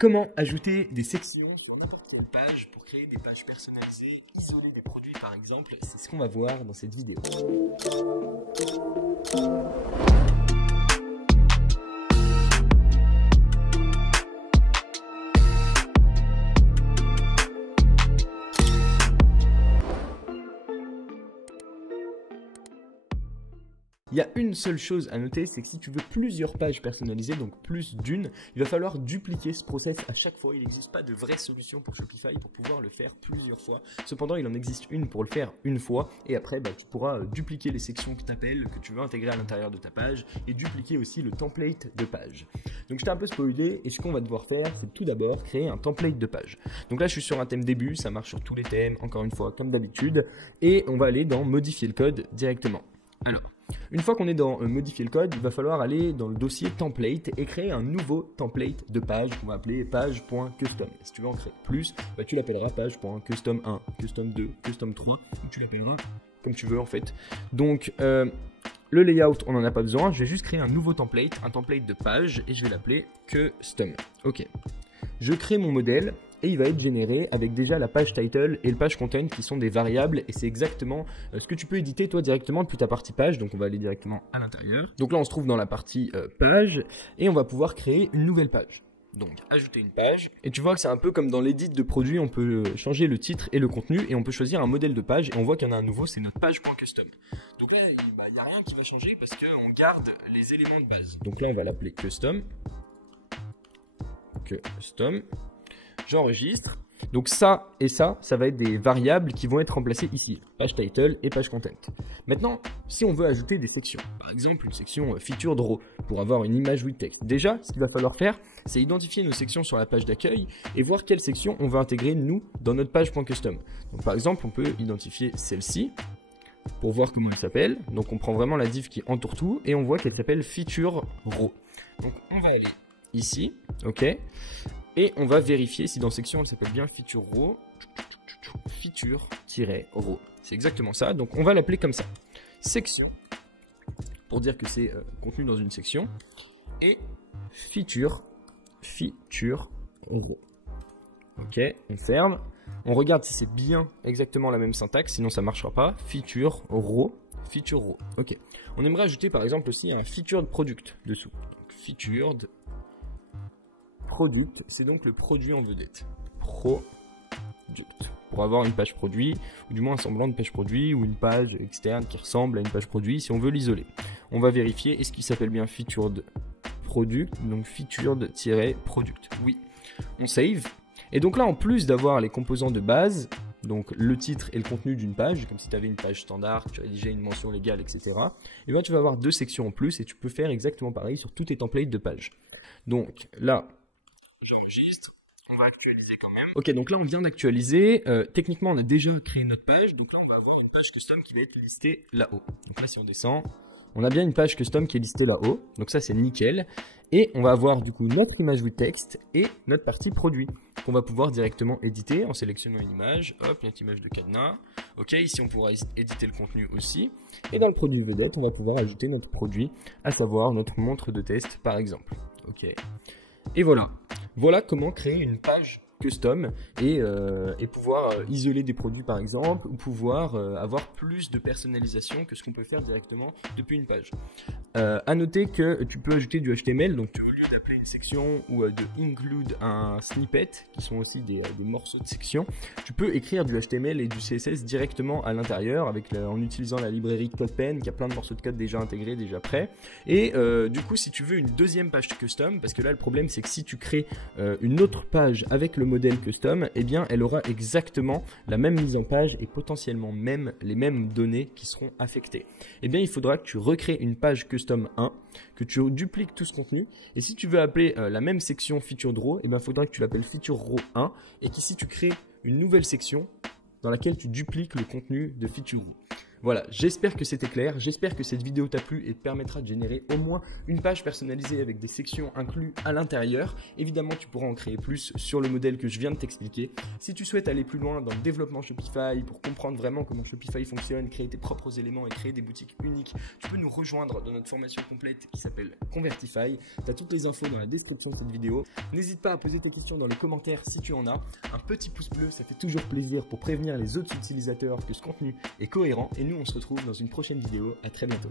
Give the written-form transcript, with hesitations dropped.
Comment ajouter des sections sur n'importe quelle page pour créer des pages personnalisées, isoler des produits par exemple, c'est ce qu'on va voir dans cette vidéo. Il y a une seule chose à noter, c'est que si tu veux plusieurs pages personnalisées, donc plus d'une, il va falloir dupliquer ce process à chaque fois. Il n'existe pas de vraie solution pour Shopify pour pouvoir le faire plusieurs fois. Cependant, il en existe une pour le faire une fois et après, tu pourras dupliquer les sections que tu veux intégrer à l'intérieur de ta page et dupliquer aussi le template de page. Donc, je t'ai un peu spoilé et ce qu'on va devoir faire, c'est tout d'abord créer un template de page. Donc là, je suis sur un thème début, ça marche sur tous les thèmes, encore une fois, comme d'habitude. Et on va aller dans modifier le code directement. Alors, une fois qu'on est dans modifier le code, il va falloir aller dans le dossier template et créer un nouveau template de page qu'on va appeler page.custom. Si tu veux en créer plus, tu l'appelleras page.custom1, custom2, custom3, ou tu l'appelleras comme tu veux en fait. Donc le layout, on n'en a pas besoin, je vais juste créer un nouveau template, un template de page et je vais l'appeler custom. Ok, je crée mon modèle. Et il va être généré avec déjà la page title et le page content qui sont des variables et c'est exactement ce que tu peux éditer toi directement depuis ta partie page. Donc on va aller directement à l'intérieur. Donc là on se trouve dans la partie page et on va pouvoir créer une nouvelle page. Donc ajouter une page et tu vois que c'est un peu comme dans l'édit de produit, on peut changer le titre et le contenu et on peut choisir un modèle de page et on voit qu'il y en a un nouveau, c'est notre page.custom. Donc là il n'y a rien qui va changer parce qu'on garde les éléments de base. Donc là on va l'appeler custom. J'enregistre. Donc ça et ça va être des variables qui vont être remplacées ici. Page title et page content. Maintenant, si on veut ajouter des sections, par exemple une section featured row pour avoir une image with text. Déjà, ce qu'il va falloir faire, c'est identifier nos sections sur la page d'accueil et voir quelles sections on veut intégrer nous dans notre page.custom. Donc par exemple, on peut identifier celle-ci pour voir comment elle s'appelle. Donc on prend vraiment la div qui entoure tout et on voit qu'elle s'appelle feature row. Donc on va aller ici, ok. Et on va vérifier si dans section elle s'appelle bien feature row, feature-row. C'est exactement ça. Donc on va l'appeler comme ça. Section, pour dire que c'est contenu dans une section. Et feature row. Ok, on ferme. On regarde si c'est bien exactement la même syntaxe, sinon ça ne marchera pas. Feature row. Ok. On aimerait ajouter par exemple aussi un featured product dessous. Donc, featured product, c'est donc le produit en vedette. Product. Pour avoir une page produit, ou du moins un semblant de page produit, ou une page externe qui ressemble à une page produit, si on veut l'isoler. On va vérifier, est-ce qu'il s'appelle bien featured product, donc featured-product. Oui. On save. Et donc là, en plus d'avoir les composants de base, donc le titre et le contenu d'une page, comme si tu avais une page standard, tu rédigeais une mention légale, etc. Et bien tu vas avoir deux sections en plus et tu peux faire exactement pareil sur tous tes templates de page. Donc là, j'enregistre, on va actualiser quand même. Ok, donc là on vient d'actualiser, techniquement on a déjà créé notre page, donc là on va avoir une page custom qui va être listée là-haut. Donc là si on descend, on a bien une page custom qui est listée là-haut, donc ça c'est nickel. Et on va avoir du coup notre image with text et notre partie produit qu'on va pouvoir directement éditer en sélectionnant une image, hop, notre image de cadenas. Ok, ici on pourra éditer le contenu aussi. Et dans le produit vedette, on va pouvoir ajouter notre produit, à savoir notre montre de test par exemple. Ok. Et voilà. Voilà comment créer une page custom et pouvoir isoler des produits par exemple ou pouvoir avoir plus de personnalisation que ce qu'on peut faire directement depuis une page. À noter que tu peux ajouter du HTML, donc au lieu d'appeler une section ou de include un snippet qui sont aussi des morceaux de section, tu peux écrire du HTML et du CSS directement à l'intérieur en utilisant la librairie CodePen qui a plein de morceaux de code déjà intégrés, déjà prêts. Et du coup si tu veux une deuxième page custom, parce que là le problème c'est que si tu crées une autre page avec le modèle custom, eh bien elle aura exactement la même mise en page et potentiellement même les mêmes données qui seront affectées. Eh bien il faudra que tu recrées une page custom 1, que tu dupliques tout ce contenu et si tu veux appeler la même section featured row, eh bien il faudra que tu l'appelles feature row 1 et qu'ici tu crées une nouvelle section dans laquelle tu dupliques le contenu de feature row. Voilà, j'espère que c'était clair, j'espère que cette vidéo t'a plu et te permettra de générer au moins une page personnalisée avec des sections incluses à l'intérieur. Évidemment, tu pourras en créer plus sur le modèle que je viens de t'expliquer. Si tu souhaites aller plus loin dans le développement Shopify pour comprendre vraiment comment Shopify fonctionne, créer tes propres éléments et créer des boutiques uniques, tu peux nous rejoindre dans notre formation complète qui s'appelle Convertify. Tu as toutes les infos dans la description de cette vidéo. N'hésite pas à poser tes questions dans les commentaires si tu en as. Un petit pouce bleu, ça fait toujours plaisir pour prévenir les autres utilisateurs que ce contenu est cohérent. Et nous, on se retrouve dans une prochaine vidéo. À très bientôt.